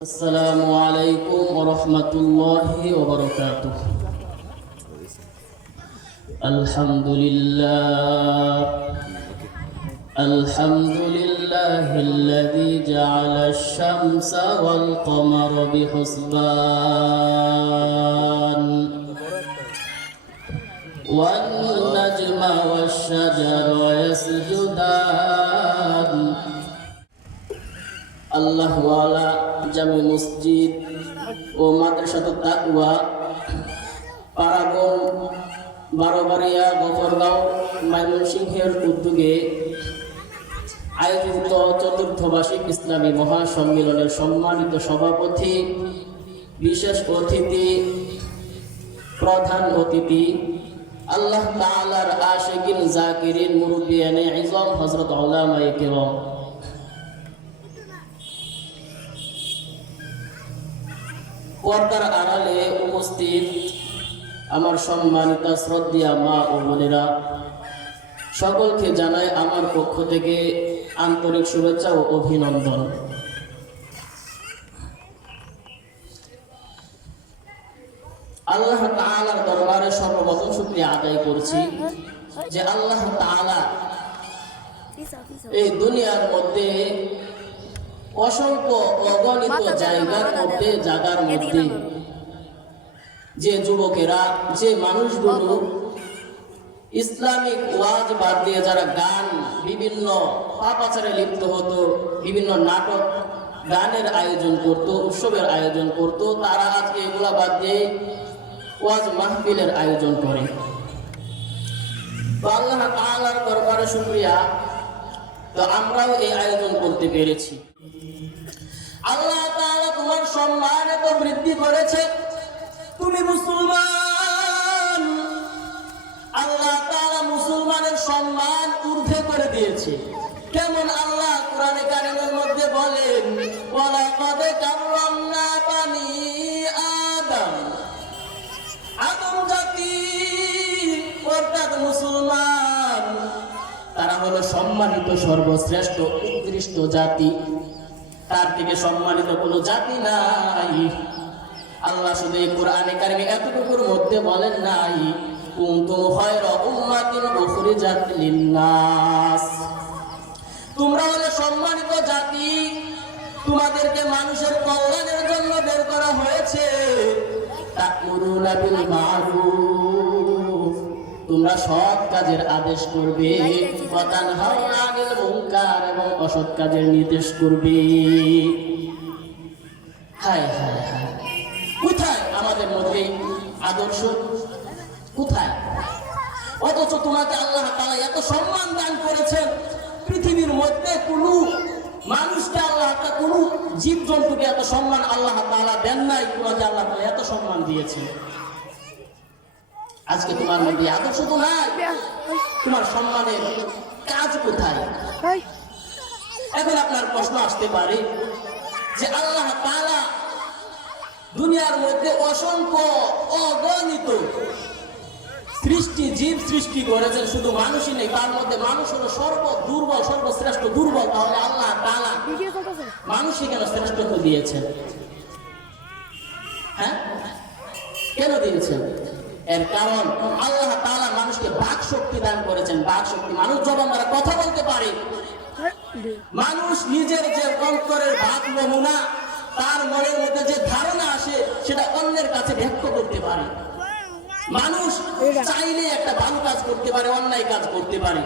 السلام عليكم ورحمة الله وبركاته. الحمد لله الذي جعل الشمس والقمر بحسبان والنجم والشجر يسجدان. আল্লাহ ওয়ালা জামে মসজিদ ও মাদ্রাসাতুত তাকওয়া পারাগম বারোবাড়িয়া গফরগাঁও ময়মনসিংহের উদ্যোগে আয়োজিত চতুর্থ বার্ষিক ইসলামী মহাসম্মেলনের সম্মানিত সভাপতি, বিশেষ অতিথি, প্রধান অতিথি, আল্লাহ তাআলার আশিকিন জাকিরিন মুরব্বিয়ানে ইজম হযরত উলামায়ে কেরাম, পর্দার আড়ালে উপস্থিত আমার সম্মানিত শ্রদ্ধেয়া মা ও বোনেরা, সকলকে জানাই আমার পক্ষ থেকে আন্তরিক শুভেচ্ছা ও অভিনন্দন। আল্লাহ তাআলার দরবারে সর্বপ্রথম শুকরিয়া আদায় করছি যে আল্লাহ তাআলা এই দুনিয়ার মধ্যে অসংখ্য অগণিত জায়গার মধ্যে যে যুবকেরা, যে মানুষগুলো ইসলামিক ওয়াজ বাদ দিয়ে যারা গান, বিভিন্ন পাপাচারে লিপ্ত হতো, বিভিন্ন নাটক গানের আয়োজন করত, উৎসবের আয়োজন করত, তারা আজকে এগুলা বাদ দিয়ে ওয়াজ মাহফিলের আয়োজন করে। তো আল্লাহ তাআলার দরবারে শুকরিয়া, তো আমরাও এই আয়োজন করতে পেরেছি। আল্লাহ তাআলা তোমার সম্মান এত বৃদ্ধি করেছে, তুমি মুসলমান। আল্লাহ তাআলা মুসলমানের সম্মান ঊর্ধ্বে করে দিয়েছে। কেমন? আল্লাহ কোরআনে কারীমের মধ্যে বলেন, ওয়ালাকাদ কাররামনা বানি আদম, আদম জাতি অর্থাৎ মুসলমান, তারা হলো সম্মানিত, সর্বশ্রেষ্ঠ, উৎকৃষ্ট জাতি। তার থেকে সম্মানিত কোনো জাতি নাই। আল্লাহ শুধু এই কোরআনে কারিমে এতটুকুর মধ্যে বলেন নাই, কুনতুম খায়রা উম্মাতিন উখরিজাত লিন-নাস, তোমরা হলে সম্মানিত জাতি, তোমাদেরকে মানুষের কল্যাণের জন্য বের করা হয়েছে। তা'মুরুনা বিল মা'রুফ, তোমরা সৎ কাজের আদেশ করবে, ওয়া তানহাউনা আনিল মুনকার, এবং অসৎ কাজের নির্দেশ করবে। হায় হায় হায়, কোথায় আমাদের মধ্যে আদর্শ? কোথায়? অথচ তোমাকে আল্লাহ তাআলা এত সম্মান দান করেছেন, পৃথিবীর মধ্যে কোনো মানুষকে আল্লাহ তাআলা, কোনো জীবজন্তুকে এত সম্মান আল্লাহ তাআলা দেন নাই। তোমাকে আল্লাহ তাআলা এত সম্মান দিয়েছেন। আজকে তোমার মধ্যে আদর্শ তো নাই, তোমার সম্মানের কাজ কোথায়? এখন আপনার প্রশ্ন আসতে পারে যে আল্লাহ তাআলা দুনিয়ার মধ্যে অসংখ্য অগণিত সৃষ্টি, জীব সৃষ্টি করেছেন, শুধু মানুষই নেই, তার মধ্যে মানুষ হলো দুর্বল, সর্বশ্রেষ্ঠ দুর্বল। তাহলে আল্লাহ তাআলা মানুষই কেন শ্রেষ্ঠত্ব দিয়েছেন? হ্যাঁ, কেন দিয়েছেন? এর কারণ আল্লাহ তাআলা মানুষকে বাক শক্তি দান করেছেন। বাক শক্তি, মানুষ জবান দ্বারা কথা বলতে পারে। মানুষ নিজের যে অন্তরের ভাব নমুনা, তার মনের মধ্যে যে ধারণা আসে, সেটা অন্যের কাছে ব্যক্ত করতে পারে। মানুষ চাইলে একটা ভালো কাজ করতে পারে, অন্যায় কাজ করতে পারে।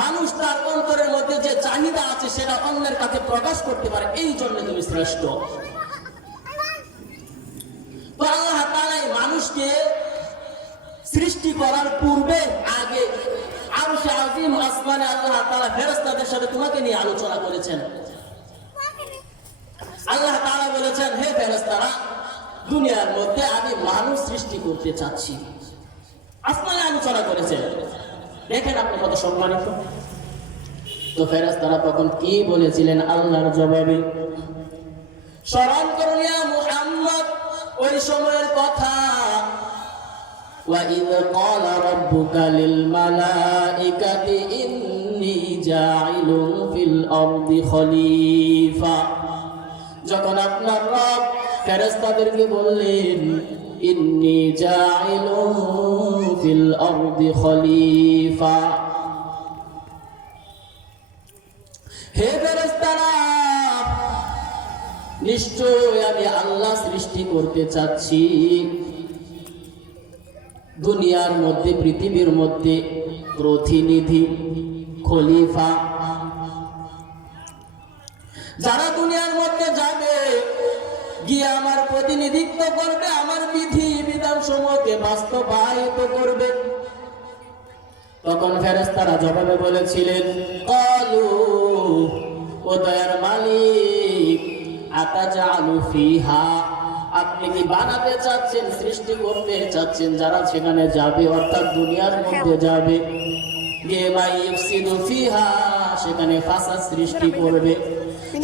মানুষ তার অন্তরের মধ্যে যে চাহিদা আছে, সেটা অন্যের কাছে প্রকাশ করতে পারে। এই জন্য তুমি শ্রেষ্ঠ। তো আল্লাহ তাআলা মানুষকে সৃষ্টি করার পূর্বে, আগে আরশে আজিম আসমানে আল্লাহ তাআলা ফেরেশতাদের সাথে তোমাকে নিয়ে আলোচনা করেছেন। আল্লাহ তাআলা বলেছেন, হে ফেরেশতারা, দুনিয়ার মধ্যে আমি মানুষ সৃষ্টি করতে চাচ্ছি। আসমানে আলোচনা করেছেন। দেখেন আপনি কত সম্মানিত। তো ফেরেশতারা তখন কি বলেছিলেন আল্লাহর জবাবে? স্মরণ করুন ইয়া মুহাম্মদ ওই সময়ের কথা। وَإِذْ قَالَ رَبُّكَ لِلْمَلَائِكَةِ إِنِّي جَاعِلٌ فِي الْأَرْضِ خَلِيفَةً, যখন আপনার রব ফেরেশতাদেরকে বললেন, ইন্নী জাইলুন ফিল আরদি খলিফা, হে ফেরেশতারা, নিশ্চয় আমি আল্লাহ সৃষ্টি করতে চাচ্ছি দুনিয়ার মধ্যে, পৃথিবীর মধ্যে প্রতিনিধি, খলিফা। যারা দুনিয়ার মধ্যে যাবে, গিয়ে আমার প্রতিনিধিত্ব করবে, আমার বিধি বিধান সমূহকে বাস্তবায়িত করবে। তখন ফেরেশতারা জবাবে বলেছিলেন, ক্বালু, ও দয়ার মালিক, আতাজালু ফিহা, আপনি কি বানাতে চাচ্ছেন, সৃষ্টি করতে চাচ্ছেন যারা সেখানে যাবে, অর্থাৎ দুনিয়ার মধ্যে যাবে, গিয়ে মা ইফসিদু ফিহা, সেখানে ফাসাদ সৃষ্টি করবে।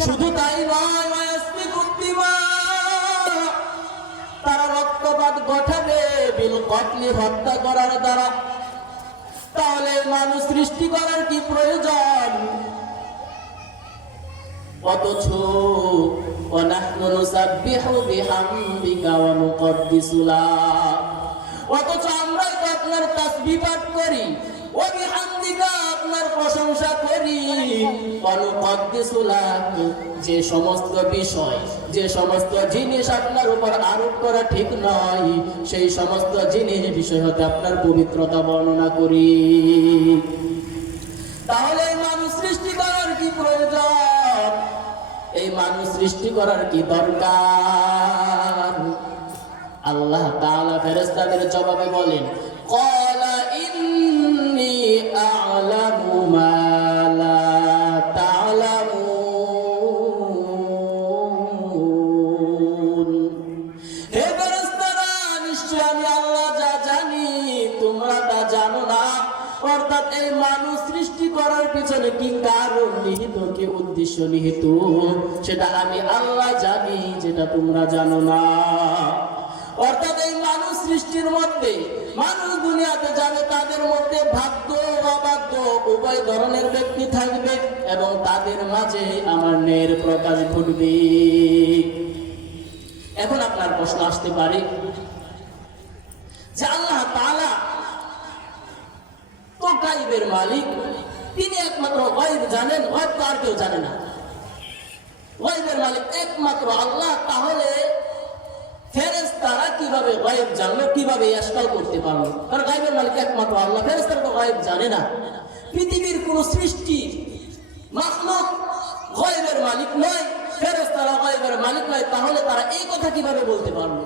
শুধু তাই নয়, তারা রক্তপাত ঘটাবে, বিল কতলি, হত্যা করার দ্বারা। তাহলে মানুষ সৃষ্টি করার কি প্রয়োজন? অথচ ওয়ানাহনু নুসাব্বিহু বিহামদিকা ওয়া নুকদ্দিসু লাক, অথচ আমরা আপনার তাসবিহ পাঠ করি, ওয়া বিহামদিকা, আপনার প্রশংসা করি, ওয়া নুকদ্দিসু লাক, যে সমস্ত বিষয়, যে সমস্ত জিনিস আপনার উপর আরোপ করা ঠিক নয়, সেই সমস্ত জিনিস বিষয় হতে আপনার পবিত্রতা বর্ণনা করি। তাহলে মানুষ সৃষ্টি করার কি প্রয়োজন? এই মানুষ সৃষ্টি করার কি দরকার? আল্লাহ তাআলা ফেরেশতাদের জবাবে বলেন, ক্বালা ইন্নী আ'লামু মা লা তা'লামুন, হে ফেরেশতারা, নিশ্চয় আমি আল্লাহ যা জানি তোমরা তা জানো না। অর্থাৎ এই মানুষ সৃষ্টি করার পিছনে কি কারণ নিহিত, কি উদ্দেশ্য নিহিত, সেটা আমি আল্লাহ জানি, যেটা তোমরা জানো না। অর্থাৎ এই মানুষ সৃষ্টির মধ্যে, মানুষ দুনিয়াতে যাবে, তাদের মধ্যে বাধ্য অবাধ্য উভয় ধরনের ব্যক্তি থাকবে, এবং তাদের মাঝে আমার ন্যায়ের প্রকাশ ঘটবে। এখন আপনার প্রশ্ন আসতে পারে যে আল্লাহ তাআলা তো গায়বের মালিক, তিনি একমাত্র গায়ব জানেন, গায়ব তো আর কেউ জানে না। গায়বের মালিক একমাত্র আল্লাহ, তাহলে ফেরেশতারা কিভাবে গায়ব জানলো, কিভাবে ইশকাল করতে পারলো? কারণ গায়বের মালিক একমাত্র আল্লাহ, ফেরেশতারা তো গায়ব জানে না। পৃথিবীর কোন সৃষ্টি মাখলুক গায়বের মালিক নয়, ফেরেশতারা গায়বের মালিক নয়, তাহলে তারা এই কথা কিভাবে বলতে পারলো?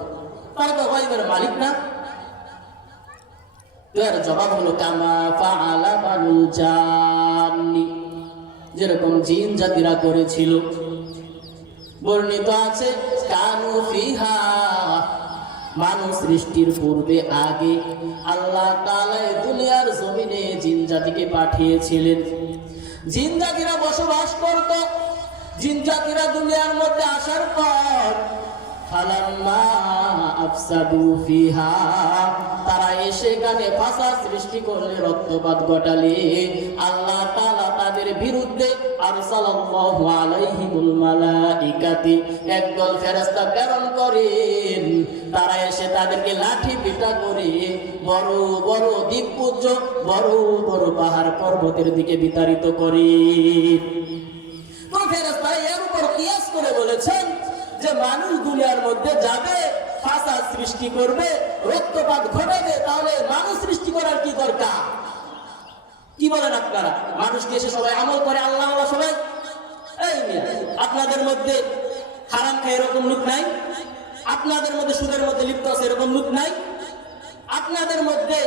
তারা তো গায়বের মালিক না। এর জবাব হলো, কামা ফাআলা বানুল জান্নি, যেরকম জিন জাতিরা করেছিল। বর্ণিত আছে, কানু ফিহা, মানুষ সৃষ্টির পূর্বে আগে আল্লাহ তাআলা দুনিয়ার জমিনে জিন জাতিকে পাঠিয়েছিলেন। জিন জাতিরা বসবাস করত। জিন জাতিরা দুনিয়ার মধ্যে আসার পর ফালাম্মা আফসাদু ফিহা, তারা এসে গানে ফাসাদ সৃষ্টি করলে, রক্তপাত ঘটালে, আল্লাহ তাআলা তাদের বিরুদ্ধে আরসালাল্লাহু আলাইহিমুল মালাইকাতি, একদল ফেরেশতা প্রেরণ করেন। তারা এসে তাদেরকে লাঠি পিটা করে বড় বড় দ্বীপপুঞ্জ, বড় বড় পাহাড় পর্বতের দিকে বিতাড়িত করে। তো ফেরেশতারা এর উপর কিয়াস করে বলেছেন যে মানুষ দুনিয়ার মধ্যে যাবে, ফাসাদ সৃষ্টি করবে, রক্তপাত ঘটাবে, তাহলে মানুষ সৃষ্টি করার কি দরকার? কি বলেন আপনারা? মানুষকে এসে সবাই আমল করে, আল্লাহ আল্লাহ সবাই। এই আপনাদের মধ্যে হারাম খায় এরকম লোক নাই? আপনাদের মধ্যে সুদের মধ্যে লিপ্ত আছে এরকম লোক নাই? আপনাদের মধ্যে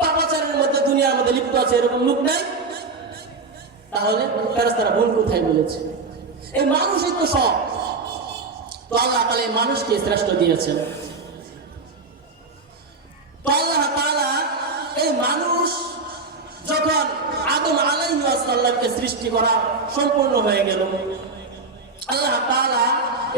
পাপাচারের মধ্যে, দুনিয়ার মধ্যে লিপ্ত আছে এরকম লোক নাই? তাহলে ফেরেশতারা ভুল কোথায় বলেছে? এই মানুষই তো সব। তো আল্লাহ তাআলা এই মানুষকে শ্রেষ্ঠ দিয়েছেন। তো আল্লাহ তাআলা এই মানুষ যখন আদম আলাইহিস সালামকে সৃষ্টি করা সম্পূর্ণ হয়ে গেল, আল্লাহ তাআলা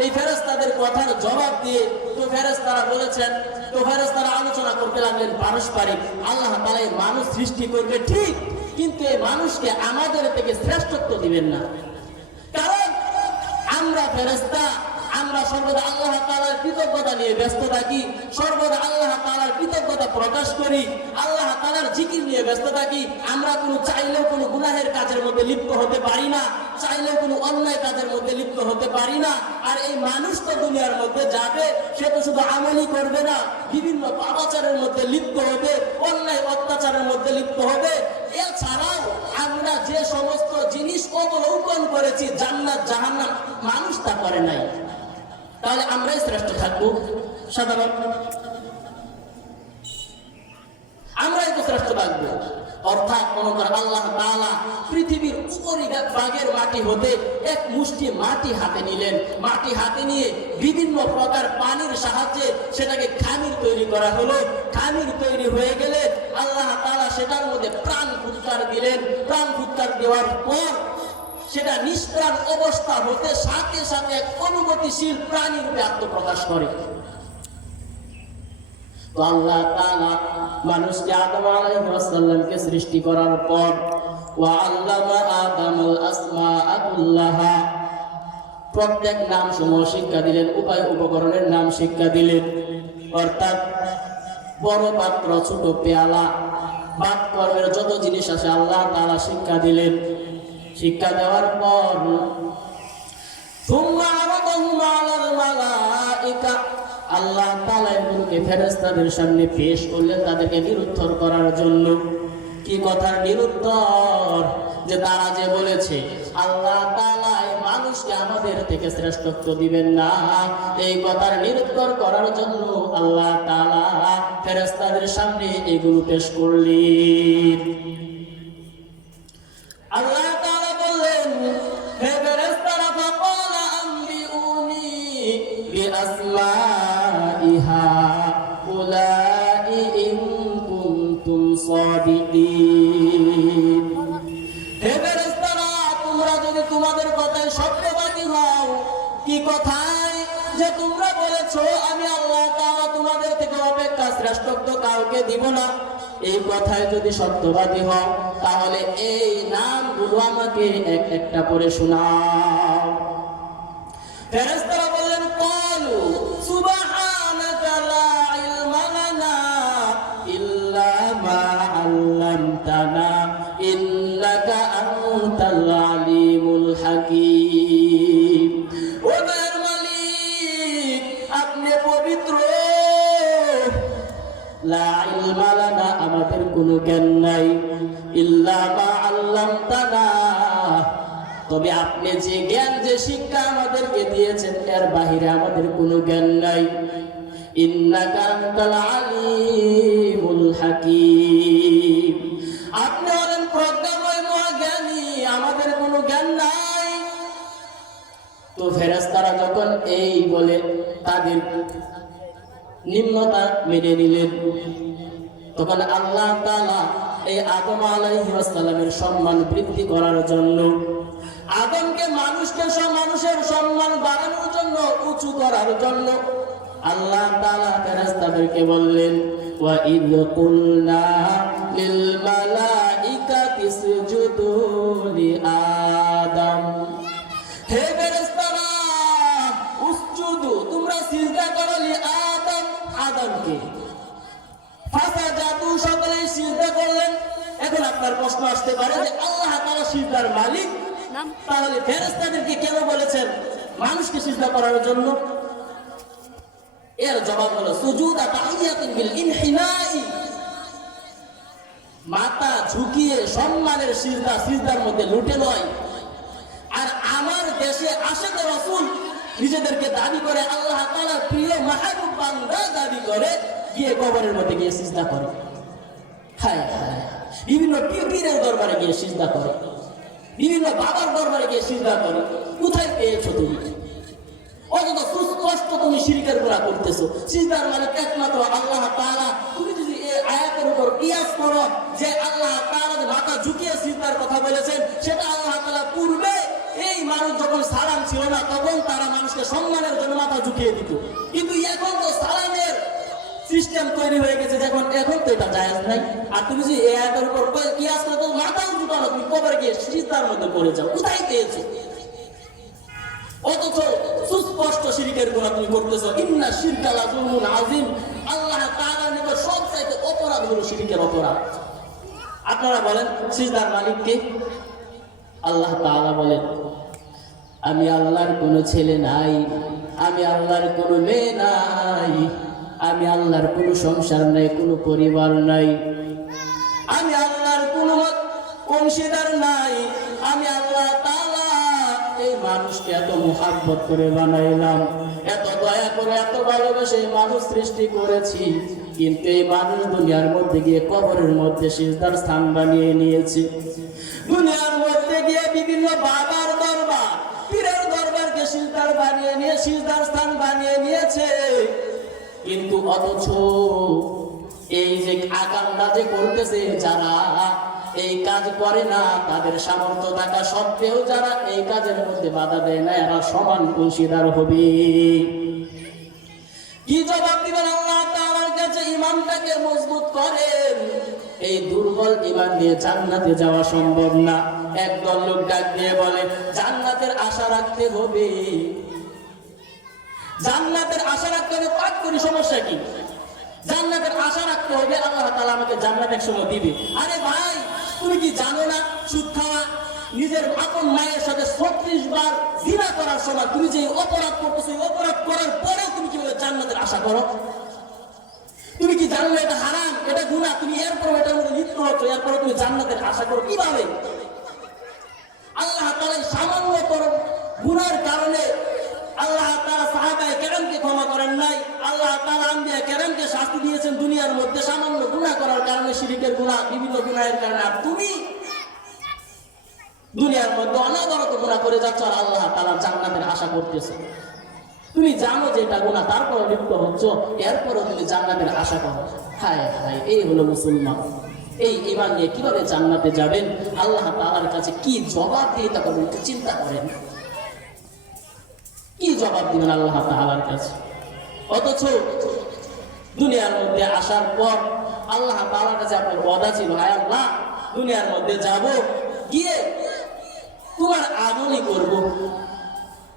এই ফেরেশতাদের কথার জবাব দিয়ে, তো ফেরেশতারা বলেছেন, তো ফেরেশতারা আলোচনা করতে লাগলেন পারস্পরিক, আল্লাহ তাআলা এই মানুষ সৃষ্টি করবে ঠিক, কিন্তু এই মানুষকে আমাদের থেকে শ্রেষ্ঠত্ব দিবেন না। কারণ আমরা ফেরেশতা, আমরা সর্বদা আল্লাহ তাআলার কৃতজ্ঞতা নিয়ে ব্যস্ত থাকি, সর্বদা আল্লাহ তাআলার কৃতজ্ঞতা প্রকাশ করি, আল্লাহ তাআলার জিকির নিয়ে ব্যস্ত থাকি। আমরা কোনো চাইলেও কোনো গুনাহের কাজের মধ্যে লিপ্ত হতে পারি না, চাইলেও কোনো অন্যায় কাজের মধ্যে লিপ্ত হতে পারি না। আর এই মানুষ তো দুনিয়ার মধ্যে যাবে, সে তো শুধু আমলই করবে না, বিভিন্ন পাপাচারের মধ্যে লিপ্ত হবে, অন্যায় অত্যাচারের মধ্যে লিপ্ত হবে। এছাড়াও আমরা যে সমস্ত জিনিস অবলোকন করেছি, জান্নাত জাহান্নাম, মানুষ তা করে নাই। তাহলে আমরাই শ্রেষ্ঠ থাকবো? সাধারণ আমরাই তো শ্রেষ্ঠ থাকবো। অর্থাৎ মনে করেন আল্লাহ তাআলা পৃথিবীর উপরিভাগের মাটি হতে এক মুষ্টি মাটি হাতে নিলেন, মাটি হাতে নিয়ে বিভিন্ন প্রকার পানির সাহায্যে সেটাকে খামির তৈরি করা হলো। খামির তৈরি হয়ে গেলে আল্লাহ তাআলা সেটার মধ্যে প্রাণ ফুৎকার দিলেন। প্রাণ ফুৎকার দেওয়ার পর সেটা নিষ্প্রাণ অবস্থা হতে সাথে সাথে এক অনুভূতিশীল প্রাণী রূপে আত্মপ্রকাশ করে। তো আল্লাহ তাআলা মানুষকে আদম আলাইহিস সালামকে সৃষ্টি করার পর ওয়া আল্লামা আদামাল আসমাআ কুল্লাহা, প্রত্যেক নাম সমূহ শিক্ষা দিলেন, উপায় উপকরণের নাম শিক্ষা দিলেন। অর্থাৎ বড় পাত্র, ছোট পেয়ালা, বাতকর্মের যত জিনিস আছে আল্লাহ তাআলা শিক্ষা দিলেন। শিক্ষা দেওয়ার পর সুম্মা আরাদাহুম আলাল মালাইকা, আল্লাহ তাআলা এগুলোকে ফেরেশতাদের সামনে পেশ করলেন তাদেরকে নিরুত্তর করার জন্য। কি কথার নিরুত্তর? যে তারা যে বলেছে আল্লাহ তাআলা মানুষকে আমাদের থেকে শ্রেষ্ঠত্ব দিবেন না, এই কথার নিরুত্তর করার জন্য আল্লাহ তাআলা ফেরেশতাদের সামনে এগুলো পেশ করলেন। আল্লাহ তাআলা বললেন, হে ফেরেশতারা, ফাকালা আনবিউনি বিআসমাইহা উলাই ইন কুনতুম সাদিকিন। হে ফেরেশতারা, তোমরা যদি তোমাদের কথায় সত্যবাদী হও, কি কথায় যে তোমরা বলেছো আমি আল্লাহ তাআলা তোমাদের থেকে অপেক্ষা শ্রেষ্ঠত্ব কাউকে দিব না, এই কথায় যদি সত্যবাদী হও তাহলে এই নামগুলো আমাকে এক একটা করে শোনাও। ফেরেশতারা বললেন, ক্বালু সুবহানাকা লা ইলমা লানা ইল্লা মা আল্লামতানা ইন্নাকা আনতাল আলিমুল হাকীম। ও দয়ার মালিক, আপনি পবিত্র, লা ইলমা লানা, আমাদের কোনো জ্ঞান নাই, ইল্লা মা আল্লামতানা, তবে আপনি যে জ্ঞান যে শিক্ষা আমাদেরকে দিয়েছেন এর বাহিরে আমাদের কোনো জ্ঞান নাই। ইন্নাকা আনতাল আলিমুল হাকীম, আপনি হলেন প্রজ্ঞাময় মহাজ্ঞানী, আমাদের কোনো জ্ঞান নাই। তো ফেরেশতারা যখন এই বলে তাদের নিম্নতা মেনে নিলেন, তখন আল্লাহ তাআলা এই আদম আলাইহিস সালামের সম্মান বৃদ্ধি করার জন্য, আদমকে মানুষের সম্মান বাড়ানোর জন্য, উঁচু করার জন্য আল্লাহ তাআলা ফেরেশতাদেরকে বললেন, ওয়া ইয কুলনা লিল মালাইকাতি ইসজুদু লি আদম। হে ফেরেশতারা, উসজুদু, তোমরা সিজদা করো, লি আদম, আদমকে। ফাসাজাদু, সকলেই সিজদা করলেন। এখন আপনার প্রশ্ন আসতে পারে যে আল্লাহ তাআলা সিজদার মালিক, তাহলে ফেরেশতাদেরকে কেন বলেছেন মানুষকে সিজদা করার জন্য? এর জবাব হলো সুজুদা তাহিয়াতুন বিল ইনহিনাই, মাথা ঝুঁকিয়ে সম্মানের সিজদা, সিজদার মধ্যে লুটে নয়। আর আমার দেশে আশিকে রাসূল নিজেদেরকে দাবি করে, আল্লাহ তাআলার প্রিয় মাহবুব বান্দা দাবি করে, গিয়ে কবরের মধ্যে গিয়ে সিজদা করে। হায় হায়, বিভিন্ন পীরের দরবারে গিয়ে সিজদা করে, বিভিন্ন বাবার দরবারে গিয়ে সিজদা করে। কোথায় পেয়েছো তুমি? অযথা সুস্পষ্ট তুমি শিরকের গুনাহ করতেছো। সিজদার মালিক একমাত্র আল্লাহ তাআলা। তুমি যদি এই আয়াতের উপর কিয়াস করো যে আল্লাহ তাআলা মাথা ঝুঁকিয়ে সিজদার কথা বলেছেন, সেটা আল্লাহ তাআলা পূর্বে এই মানুষ যখন সালাম ছিল না তখন তারা মানুষকে সম্মানের জন্য মাথা ঝুঁকিয়ে দিত, কিন্তু এখন তো সালামের সিস্টেম তৈরি হয়ে গেছে, এখন তো এটা জায়েজ নাই। আর তুমি যদি এই আয়াতের উপর কিয়াস করো, তো মাথা ঝুঁকানো, তুমি কবরে গিয়ে সিজদার মধ্যে পড়ে যাও। কোথায় পেয়েছো? অথচ সুস্পষ্ট শিরকের গুনাহ তুমি করতেছো। ইন্না শিরকা লাযুলমুন আযীম, আল্লাহ তাআলার নিকট সবচাইতে অপরাধ হলো শিরকের অপরাধ। আপনারা বলেন সিজদার মালিক কে? আল্লাহ তাআলা বলেন, আমি আল্লাহর কোনো ছেলে নাই, আমি আল্লাহর কোনো মেয়ে নাই, আমি আল্লাহর কোনো সংসার নাই, কোনো পরিবার নাই, আমি আল্লাহর কোনো অংশীদার নাই, আমি আল্লাহ তাআলা এই মানুষকে এত মুহাব্বত করে বানাইলাম, এত দয়া করে এত ভালোবেসে মানুষ সৃষ্টি করেছি, কিন্তু এই মানুষ দুনিয়ার মধ্যে গিয়ে কবরের মধ্যে সিজদার স্থান বানিয়ে নিয়েছে। দুনিয়ার মধ্যে গিয়ে বিভিন্ন বাবার দরবার, পীরের দরবারকে সিজদার বানিয়ে নিয়ে সিজদার স্থান বানিয়ে নিয়েছে। কিন্তু অথচ এই যে আকামটা যে করতেছে, যারা এই কাজ করে না, তাদের সামর্থ্য থাকা সত্ত্বেও যারা এই কাজের মধ্যে বাধা দেয় না, এরা সমান অংশীদার হবে। কি জবাব দিবেন আল্লাহ তাআলার কাছে? ঈমানটাকে মজবুত করেন। এই দুর্বল ঈমান নিয়ে জান্নাতে যাওয়া সম্ভব না। একদল লোক ডাক দিয়ে বলে জান্নাতের আশা রাখতে হবে, জান্নাতের আশা রাখতে হবে। পাক করি, সমস্যা কি? জান্নাতের আশা রাখতে হবে, আল্লাহ তাআলা আমাকে জান্নাত একসময় দিবে। আরে ভাই, তুমি কি জানো না সুদ খাওয়া, নিজের আপন মায়ের সাথে 36 বার জিনা করার সময় তুমি যে অপরাধ করতেছো, এই অপরাধ করার পরেও তুমি কিভাবে জান্নাতের আশা করো? তুমি কি জানো এটা হারাম, এটা গুনাহ, তুমি এরপর এটার মধ্যে লিপ্ত হচ্ছ, এরপর তুমি জান্নাতের আশা করো কিভাবে? আল্লাহ তাআলা সামান্য গুনার কারণে আল্লাহ তাআলা সাহাবায়ে কেরামকে ক্ষমা করেন নাই। আল্লাহ তাআলা আম্বিয়া কেরামকে শাস্তি দিয়েছেন দুনিয়ার মধ্যে সামান্য গুনাহ করার কারণে, শিরকের গুনাহ, বিভিন্ন গুনাহের কারণে। আর তুমি দুনিয়ার মধ্যে অনবরত গুনাহ করে যাচ্ছ আর আল্লাহ তাআলা জান্নাতের আশা করতেছো। তুমি জানো যে এটা গুনাহ, তারপরে লিপ্ত হচ্ছ, এরপরও তুমি জান্নাতের আশা করো। হায় হায়, এই হলো মুসলমান। এই ঈমান নিয়ে কিভাবে জান্নাতে যাবেন, আল্লাহ তাআলার কাছে কি জবাব দিয়ে তা করবেন, একটু চিন্তা করেন। কি জবাব দিবেন আল্লাহ তাআলার কাছে? অথচ দুনিয়ার মধ্যে আসার পর আল্লাহ তাআলার কাছে আপনার ওয়াদা ছিল, হায় আল্লাহ, দুনিয়ার মধ্যে যাব, গিয়ে তোমার আমলই করব,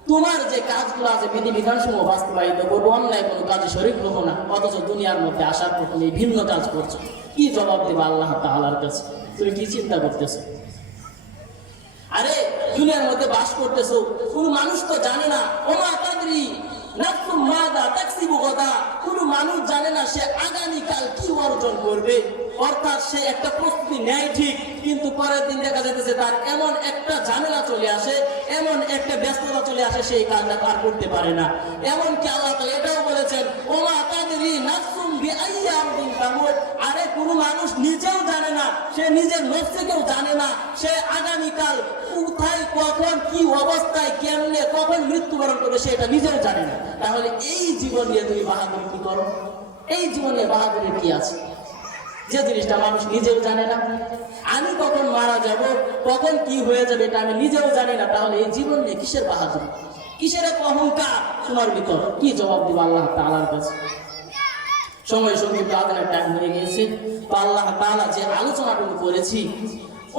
তোমার যে কাজগুলো আছে বিধিবিধান সমূহ বাস্তবায়িত করবো, অন্যায় কোনো কাজে শরীক হবো না। অথচ দুনিয়ার মধ্যে আসার পর তুমি ভিন্ন কাজ করছো। কি জবাব দেবে আল্লাহ তাআলার কাছে? তুমি কি চিন্তা করতেছো? আরে দুনিয়ার মধ্যে বাস করতেছো, কোন মানুষ তো জানে না, ওমা তাদরি নাফসুম মাযা তাকসিবু গাদা, কোন মানুষ জানে না সে আগামীকাল কি অর্জন করবে। অর্থাৎ সে একটা প্রস্তুতি নেয় ঠিক, কিন্তু পরের দিন দেখা যাচ্ছে তার এমন একটা ঝামেলা চলে আসে, এমন একটা ব্যস্ততা চলে আসে, সেই কাজটা তার করতে পারে না। এমনকি আল্লাহ তাআলা এটাও বলেছেন, ওমা তাদরি নাফসুম বিআইয়ি আরদিন তামুত। আরে কোন মানুষ নিজেও জানে না, সে নিজের নফসকেও জানে না, সে আগামীকাল কোথায়, কখন, কি অবস্থায়, কেমনে, কখন মৃত্যুবরণ করবে সে এটা নিজেও জানে না। তাহলে এই জীবন নিয়ে তুমি বাহাদুরি কি করো? এই জীবনে বাহাদুরি কি আছে যে জিনিসটা মানুষ নিজেও জানে না? আমি কখন মারা যাব, কখন কি হয়ে যাবে এটা আমি নিজেও জানি না। তাহলে এই জীবন নিয়ে কিসের বাহাদুরি, কিসের অহংকার শোনার ভিতর? কি জবাব দিব আল্লাহ তাআলার কাছে? সময় সংক্ষিপ্ত, আদানের টাইম হয়ে গিয়েছে। তো আল্লাহ তাআলা যে আলোচনাটুকু করেছি,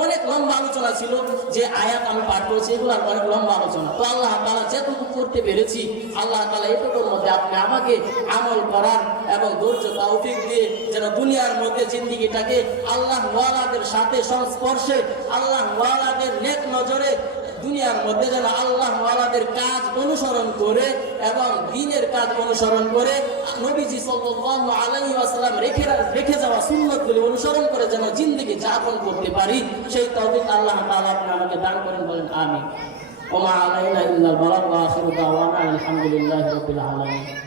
অনেক লম্বা আলোচনা ছিল, যে আয়াত আমি পাঠ করেছি এগুলো অনেক লম্বা আলোচনা। তো আল্লাহ তাআলা যেটুকু করতে পেরেছি, আল্লাহ তাআলা এটুকুর মধ্যে আপনি আমাকে আমল করার এবং ধৈর্য তৌফিক দিয়ে যেন দুনিয়ার মধ্যে জিন্দেগিটাকে আল্লাহ ওয়ালাদের সাথে সংস্পর্শে, আল্লাহ ওয়ালাদের নেক নজরে দুনিয়ার মধ্যে যেন আল্লাহ ওয়ালাদের কাজ অনুসরণ করে এবং দ্বীনের কাজ অনুসরণ করে, নবীজি সাল্লাল্লাহু আলাইহি ওয়াসাল্লাম রেখে যাওয়া সুন্নতগুলি অনুসরণ করে যেন জিন্দেগি যাপন করতে পারি, সেই তৌফিক আল্লাহ তাআলা আপনি আমাকে দান করেন, বলেন আমিন। ওয়া মা আলাইনা ইল্লাল বালাগ ওয়া আখিরু দাওয়ানা আলহামদুলিল্লাহি রাব্বিল আলামিন।